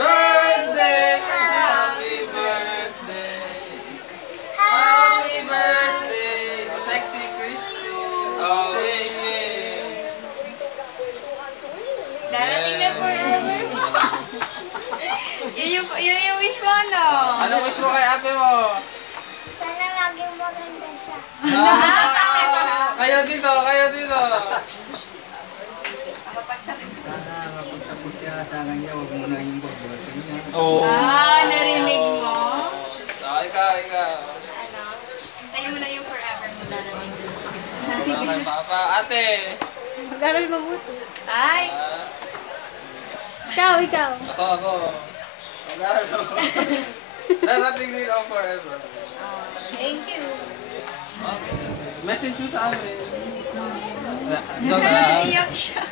birthday! Happy birthday! Happy birthday! Oh, sexy Chris. Oh, baby. Darating na forever mo. Yun yung wish mo, no? Anong wish mo kay ate mo? Sana laging maganda siya. Kayo dito, kayo dito. Sana mapagtapos siya sa kanya, huwag mo na yung birthday niya. Oo. Narinig mo? Ikaw. Ano? Tayo mo na yung forever mo darating. Wala kay Papa. Ate. Mag-aral mabuti. Ay! Ikaw. Ako. Mag-aral ako. Darating din ako forever. Thank you. Okay. Message mo sa amin. Iyak siya.